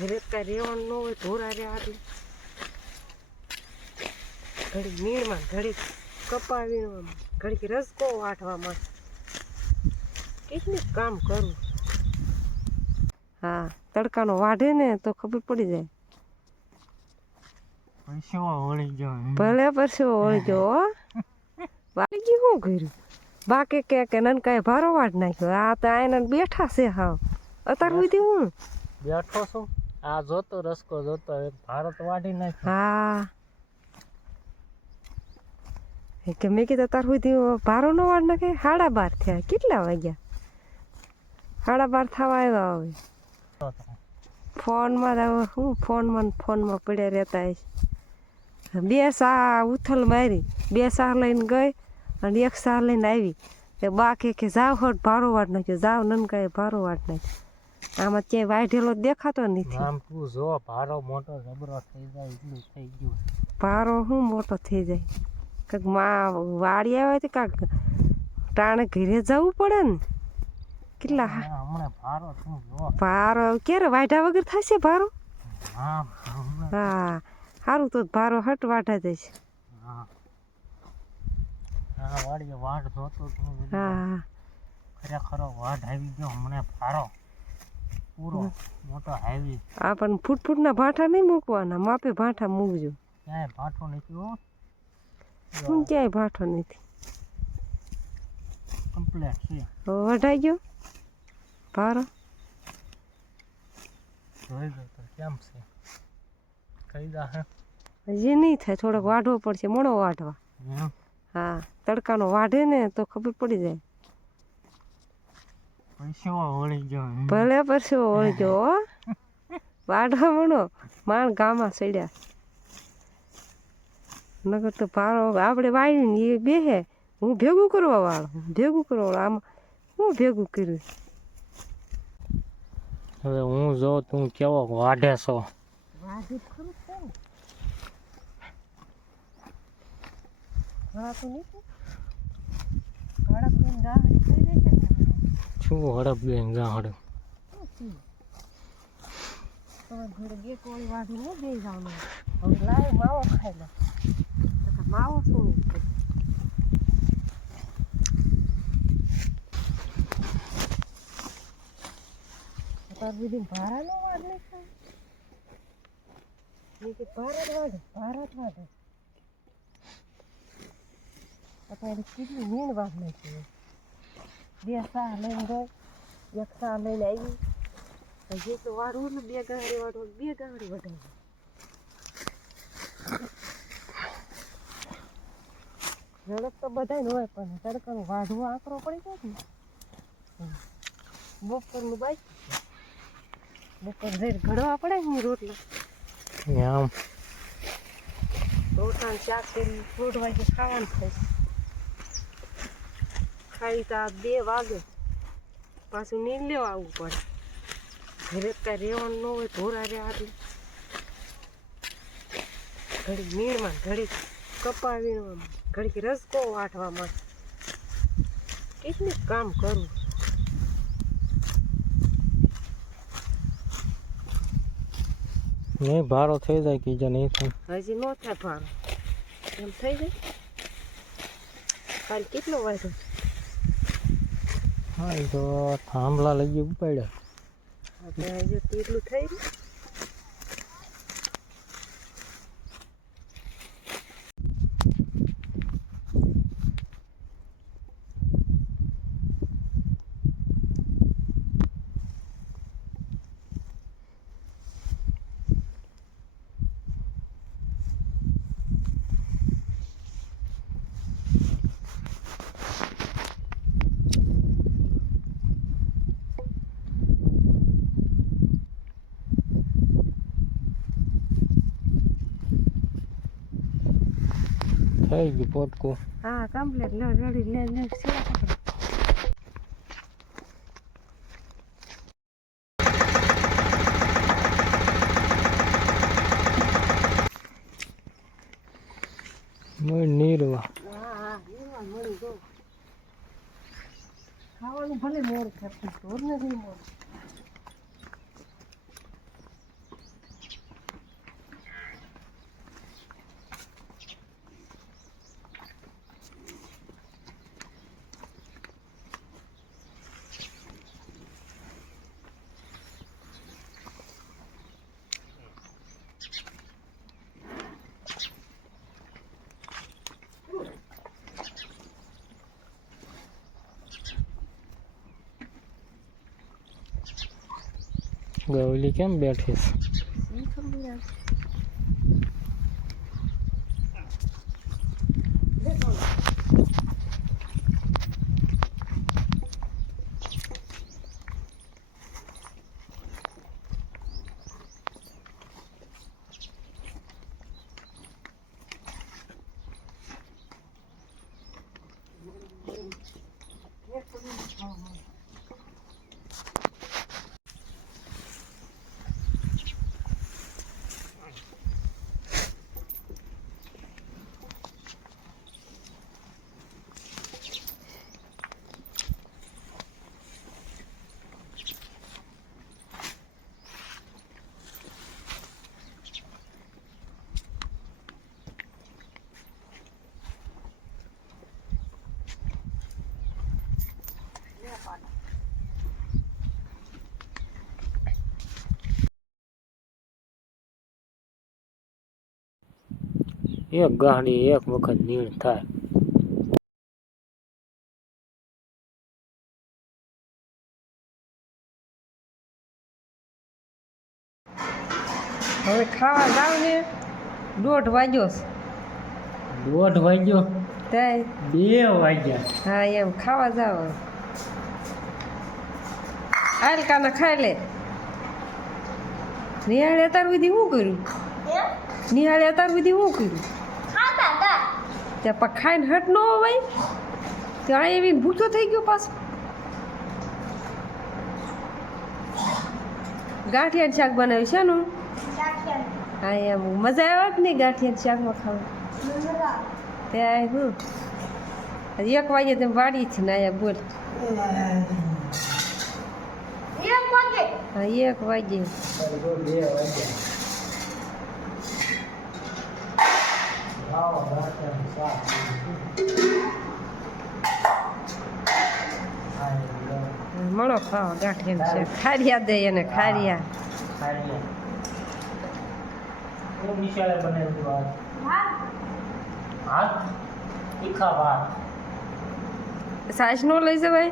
ઘરે કાંઈ રહેવાનું ન હોય ધોરા રહ્યા એટલે ઘડીક મીણમાં ઘડીક કપાવીમાં ઘડીક રસકો વાટવામાં કેટલું કામ કરું. હા, તડકાનો વાઢે ને તો ખબર પડી જાય. ભલે પરસેવો વળી ગયો વાળી ગયું શું કર્યું બાકી કે નનકાએ ભારો વાટ નાખ્યો. આ તો આઈને બેઠા છે હાવ અત્યાર સુધી હું બેઠો છું. આ જોતો રસકો જોતો એક ભારત વાઢી નાખ્યો. હા કે મેં કીધું અત્યાર સુધી ભારો ન વાટ નાખે. 12:30 થયા. કેટલા વાગ્યા? 12:30 થવા આવ્યા. હવે ફોનમાં હું ફોનમાં પડ્યા રહેતા હશે. 2 સા ઉથલ મારી, 2 સા લઈને ગઈ અને 1 સા લઈને આવી. તે બાકી કે જાવ હટ ભારો વાટ નાખ્યો. જાવ નનકાએ ભારો વાટ નાખ્યો. આમાં ક્યાંય વાઢેલો દેખાતો નથી. આમ તું જો ભારો મોટો જબરો થઈ જાય એટલું થઈ ગયું. ભારો શું મોટો થઈ જાય? કાંઈક માં વાડી આવે તો કાંઈક ટાણે ઘરે જવું પડે ને. કેટલા હમણાં ભારો તું જો ભારો ક્યારે વાઢા વગર થશે ભારો? હા હા સારું તો ભારો હટ વાઢા જશે. હા હા વાડીએ વાઢ જોતો તું. હા ખરેખર વાઢ આવી ગયો હમણાં ભારો પૂરો મોટો હાઈવી. આ પણ ફૂટના ભાંઠા નહીં મૂકવાના, માપે ભાંઠા મૂકજો. ક્યાંય ભાઠો નથી હો. હું ક્યાંય ભાંઠો નથી. કમ્પ્લેટ છે. વઢાઈ ગયો ભારો. જોઈ ગયો તો કેમ છે કઈ દા હે હજી નહીં થાય, થોડોક વાઢવો પડશે. મોડો વાઢવા. હા, તડકાનો વાઢે ને તો ખબર પડી જાય. પૈસા વળી ગયો. ભલે પરસેવો વળી ગયો વાઢવા મળો માણ ગામાં ચડ્યા. નગર તો ભારો આપણે વાળીને એ બેહે. હું ભેગું કરવા વાળો આમાં હું ભેગું કર્યું. હવે હું જો તું કેવો વાઢે છો. વાઢી ખરું છે ને હળપ નહીં હળપ ગાહડી થઈ રહી છે. શું હડપ બેન જા હડપ ઘરે બે કોળી વાઢું ન બે જવાનું. હવે લાય માવો ખાઈ લે. માવો શું અત્યાર સુધી ભારા નો વાઢ નહીં ખાય. ભારત વાઢે અત્યારે કેટલી મીણ વાઢ નાખી. 2 સા લઈને ગઈ, 1 સા લઈને આવી. જે તો વાળવું ને 2 ગાંહડી વાળવું, 2 ગાંહડી વઢાવી. ઝડપ તો બધાય હોય પણ તડકાનું વાઢવું આકરો પડી જાય ને. બપોરનું બાકી બપોર જઈને ઘડવા પડે ને રોટલા. આમ રોટલા શાક કરી 3 વાગે ખાવાનું થશે. ખાઈ તો 2 વાગે પાછું નીંદ લેવા આવવું પડે. ઘરે કાંઈ રહેવાનું ન હોય ધોરા રહ્યા એટલે ઘડીક મીણમાં ઘડીક કપાવીમાં ઘડીક રસકો વાટવામાં કેટલું કામ કરું. નહીં ભારો થઈ જાય કે નહીં થાય. હજી ન થાય ભારો એમ થઈ જાય. કાલે કેટલો વાગ્યો? હા એ તો થાંભલા લઈ ઉપાડ્યા. હજુ એટલું થઈ ગયું. થઈ ગયું પોટકું. હા કમ્પ્લીટ રેડી લે નીરવા. હા મળી ગયું. ખાવાનું ભલે મોડું થતું ઢોર નથી મોડું. ગૌલી કેમ બેઠી છે? એક ગાડી એક વખત નીણ થાય. હવે ખાવા જાવ ને 1:30 વાગ્યો છે. 1:30 વાગ્યો? ત્યાં 2 વાગ્યા. હા એમ ખાવા જાવ. હાલ કાના ખાઈ લે. નિહાળે અત્યાર સુધી શું કર્યું? નિહાળે અત્યાર સુધી શું કર્યું? ત્યાં પણ ખાઈને હટ ન હોય ત્યાં એવી ભૂખ્યો થઈ ગયો પાછો. ગાંઠિયાનું શાક બનાવ્યું છે ને? હા એમ મજા આવે કે નહીં ગાંઠિયાનું શાકમાં ખાવા? ત્યાં હું 1 વાગે તેમ વાડી છે ને આયા બોલ. હા 1 વાગે. મળો ખાવા ગાંઠિયાનું શાક. ખારિયા દે એને ખારિયા. સાસ નો લઈ જવાય?